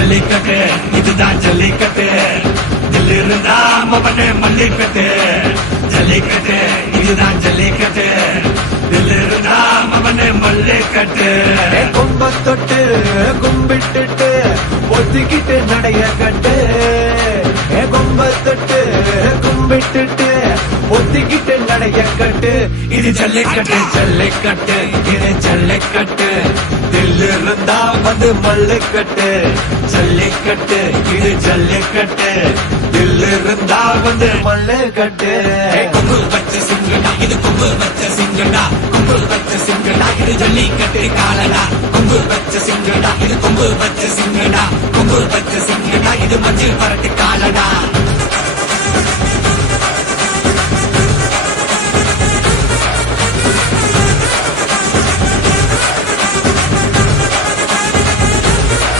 ஜல்லிக்கட்டு இதுதான் ஜல்லிக்கட்டு தில் இருந்தா மவனே மல்லிக்கட்டு ஜல்லிக்கட்டு இதுதான் ஜல்லிக்கட்டு தில் இருந்தா மவனே மல்லிக்கட்டு கொம்ப தொட்டு கும்பிட்டுட்டு ஒத்திக்கிட்டு நடைய கட்டு கொம்ப தொட்டு கும்பிட்டுட்டு ஒத்திக்கிட்டு நடைய கட்டு இது ஜல்லிக்கட்டு ஜல்லிக்கட்டு இது ஜல்லிக்கட்டு தில் இருந்தா வந்து மல்லுக்கட்டு ஜல்லிக்கட்டு இது ஜல்லிக்கட்டு தில் இருந்தா வந்து மல்லுக்கட்டு கொம்பு வச்ச சிங்கடா இது கொம்பு வச்ச சிங்கடா கொம்பு வச்ச சிங்கடா இது ஜல்லிக்கட்டு காலடா கொம்பு வச்ச சிங்கடா இது கொம்பு வச்ச சிங்கடா கொம்பு வச்ச சிங்கடா இது மஞ்சள் பரட்டு